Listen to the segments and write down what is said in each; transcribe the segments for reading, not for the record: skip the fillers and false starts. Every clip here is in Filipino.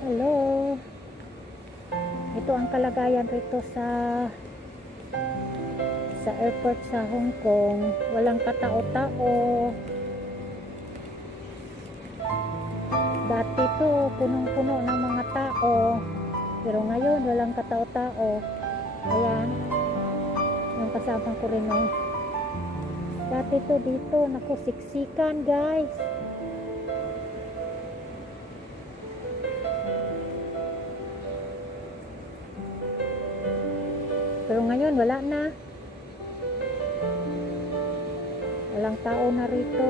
Hello. Ito ang kalagayan rito sa airport sa Hong Kong. Walang katao-tao. Dati to punong-puno ng mga tao. Pero ngayon walang katao-tao. Ayan. Yung kasama ko rin oh. Dati to dito, naku, siksikan guys. Pero ngayon wala na. Walang tao na rito.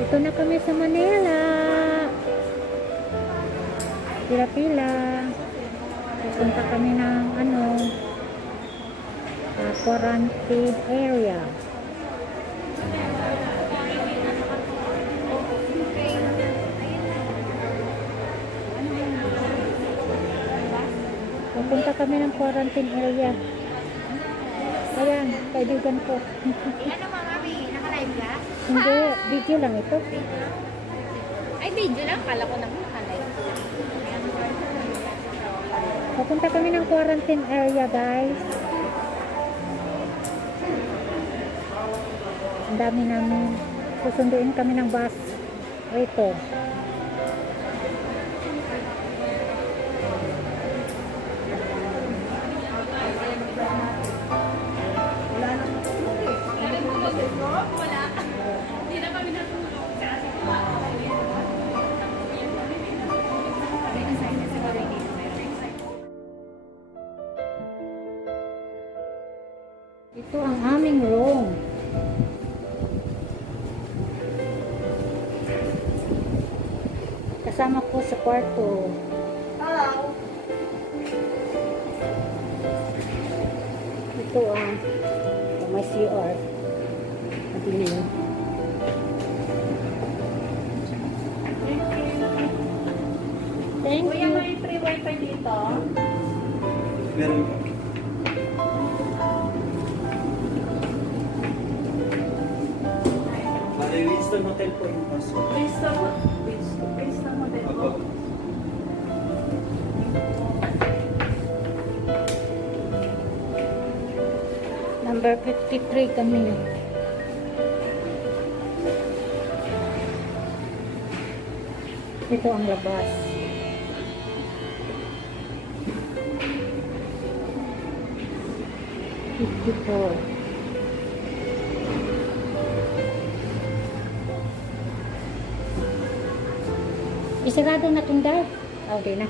Ito na kami sa Manila. Pila-pila. Pupunta kami ng quarantine area. Pupunta kami ng quarantine area. Ayan, kaibigan ko. Ano mami, naka-live ka? Hindi, video lang ito. Ay, video lang. Kala ko naman naka-live. Pupunta kami ng quarantine area, guys. Ang dami namin. Susunduin kami ng bus rito. Wala. Hindi na kami natulog. Ito ang aming room. Kasama ko sa kwarto. Hello. Ito ang may CR. Madilim. Thank Kuya, you. may free wifi dito? Meron po. Bale, Winston Hotel po yung paso. Base na model Opo. ko. Number 53 kami. Ito ang labas. Ito. Isarado na tunda. Okay na.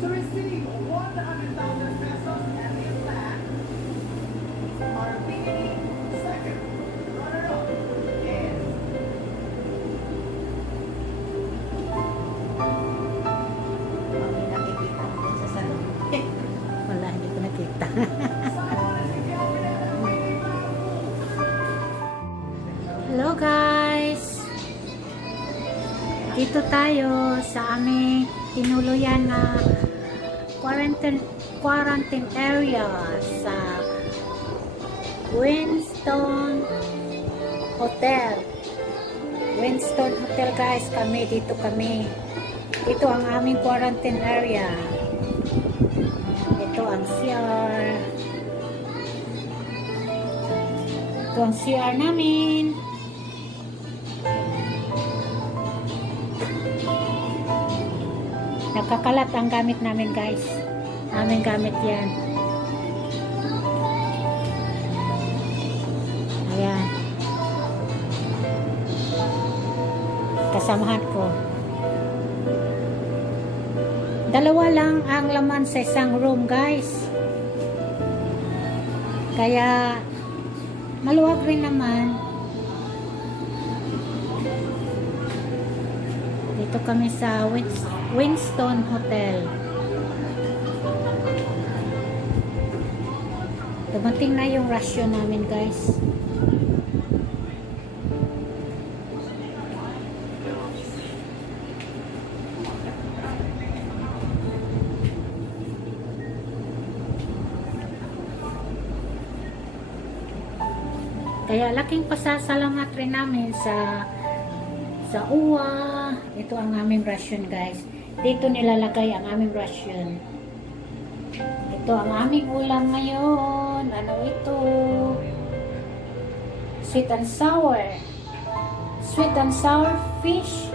To receive 100,000 pesos and the plan, our beginning second runner-up is Wala, hindi ko nakita. Hello guys! Dito tayo sa aming tinuluyan na quarantine area sa Winston Hotel. Winston Hotel guys, dito kami. Ito ang aming quarantine area. Ito ang CR. Ito ang CR namin. Nagkakalat ang gamit namin guys. Aming gamit yan. kasamahan ko. Dalawa lang ang laman sa isang room, guys. Kaya maluwag rin naman. Dito kami sa Winston Hotel. Dumating na yung rasyon namin, guys. Kaya laking pasasalamat rin namin sa UWA. Ito ang aming rasyon, guys. Dito nilalagay ang aming rasyon. Ito ang aming ulam ngayon. Ano ito? Sweet and sour. Sweet and sour fish.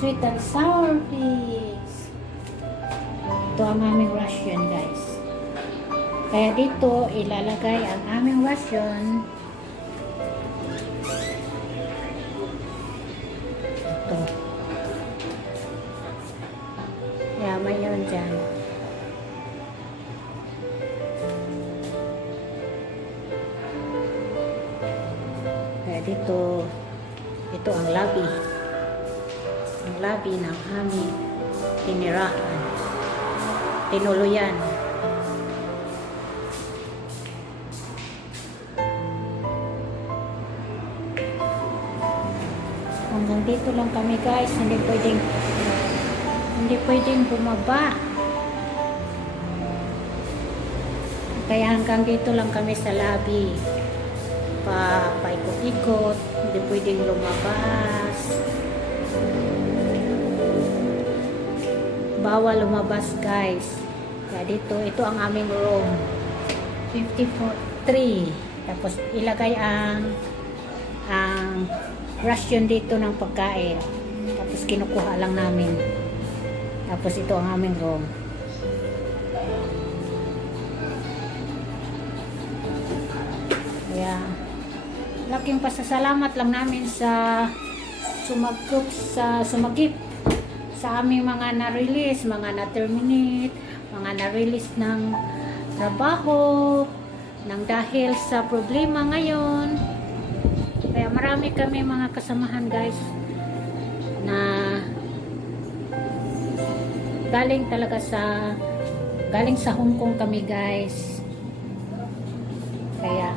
Sweet and sour fish. Ito ang aming rasyon, guys. Kaya dito ilalagay ang aming rasyon. Ito. Kaya may yun dyan. Kaya dito, ito ang lobby. Ang lobby ng aming tinirahan. Tinuluyan. Hanggang dito lang kami, guys. Hindi pwedeng bumaba. Kaya hanggang dito lang kami sa lobby. Paikot-ikot. Hindi pwedeng lumabas. Bawal lumabas, guys. Kaya dito, ito ang aming room. 54-3. Tapos ilagay ang rasyon dito ng pagkain. Tapos kinukuha lang namin. Tapos ito ang aming room. Kaya laking pasasalamat lang namin sa sumagip sa aming mga na-release, mga na-terminate, mga na-release ng trabaho nang dahil sa problema ngayon. Kaya marami kami mga kasamahan, guys, na galing sa Hong Kong kami, guys. Kaya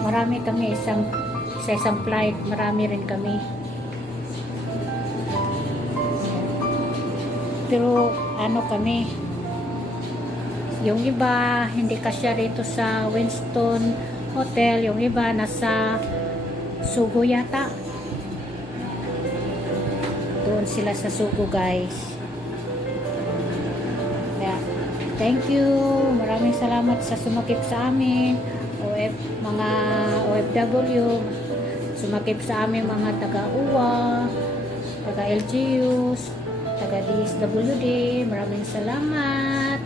marami kami sa isang flight, marami rin kami. Pero ano kami, yung iba hindi kasya rito sa Winston Hotel, yung iba nasa Sugo yata. Doon sila sa Sugo, guys. Kaya, thank you. Maraming salamat sa sumakip sa amin. Mga OFW. Sumakip sa amin mga taga-UWA, taga-LGUs, taga-DSWD. Maraming salamat.